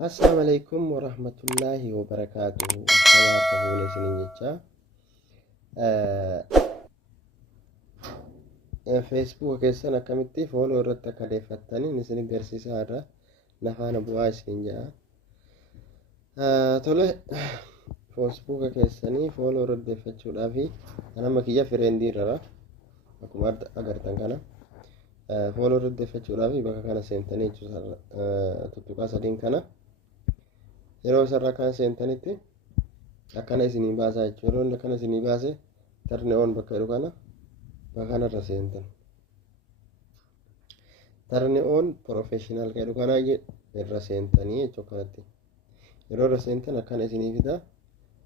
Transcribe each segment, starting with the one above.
Assalamualaikum warahmatullahi wabarakatuh. Akkam fuula isiniin jecha Facebook keessan akkamitti follow irratti akka deeffattanii isin garsiisaadha. Nafaana bu'aa isin jaa. Tole Facebook keessanii follow irratti deeffachuudhaaf nama kiyya friendii irra akkuma agartan kana follow irratti deeffachuudhaaf bakka kana seentanii jechuudha. Tuttuqaa sadiin kana yeroo sarara kan seentanitti akkana isinii baasaa jechuudha. Yeroo akkana isinii baase tarne on bakka jedhu kana bakka kanarra seentan. Tarne on professional jedhu kana irra seentanii jechuudha kanatti. Yeroo irra seentan akkana isinii fida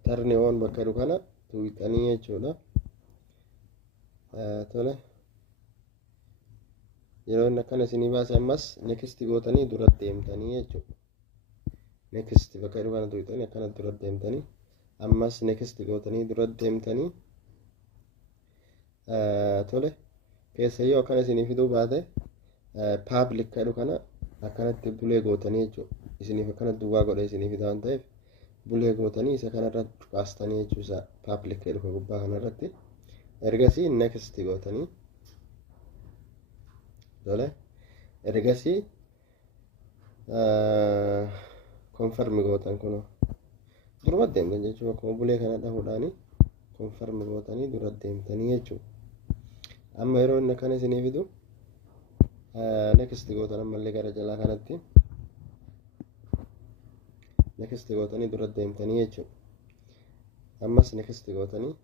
tarne on bakka jedhu kana tuuqanii jechuudha. Tole yeroo akkana isinii baase ammas next gootanii dura deemtanii jechuudha. Next bakka jedhu kana tuuqanii akkana dura deemtanii ammas next gootanii dura deemtanii tole keessayyoo akkana isinii fiduu baate public jedhu kana akkanatti bulee gootanii jechuudha. Isiniif akkana duwwaa godhe isiniif fida waan ta'eef bulee gootanii isa kanarra cuqaastanii jechuudha. Public jedhu gubbaa kanarratti ergasii next gootanii tole ergasii confirm gootan kuno dura deemtan jechuudha. Akkuma bulee kana dhahuudhaani confirm gootanii dura deemtanii jechuudha. Amma yeroo inni akkana isinii fidu next gootan ammallee gara jalaa kanatti next gootanii dura deemtanii jechuudha. Ammas next gootanii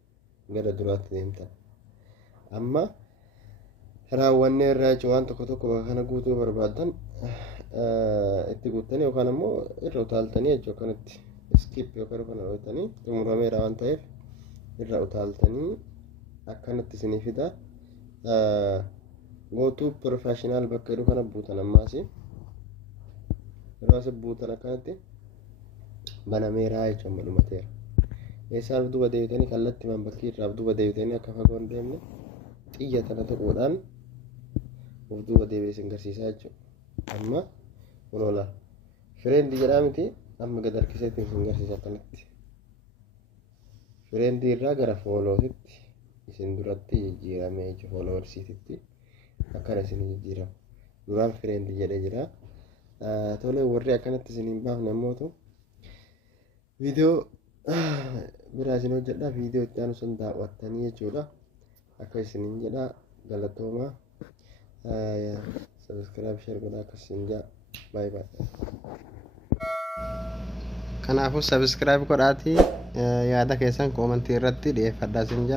gara duraatti deemtan. Amma raawwannee irraa jechuudha waan tokko tokko bakka kana guutuu barbaadan itti guuttanii yookaan ammoo irra utaaltanii jechuudha. Kanatti skip yookaan kana dhooftanii xumurameera waan ta'eef irra utaaltanii akkanatti isinii fida. Go to professional bakka jedhu kana buutan ammaasi yeroo as buutan akkanatti banameera jechuudha. Madhumateera eessaaf duuba deebitanii kallattii bakkii irraaf duuba deebitanii akka fagoo hin deemne xiyya tana tokkodhaan of duuba deebi'ee isin garsiisaa jechuudha. Amma kunola friend jedhaa miti amma gad harkiseetti isin garsiisa kanatti friend irraa gara followsitti isin duratti jijjiiramee jechuudha. Followersiitti akkana isin jijjiiramu duraan friend jedhee jira. Tole warri akkanatti isin hin baafne ammootu viidiyoo biraa isin hojjedha. Viidiyoo itti aanu sun daawwattanii jechuudha. Akka isin jedha galatooma subscribe share godhaa akka isin jaa bye bye. Kanaafuu subscribe godhaatii yaada keessan koomentii irratti dhiyeeffadhaa isin jaa.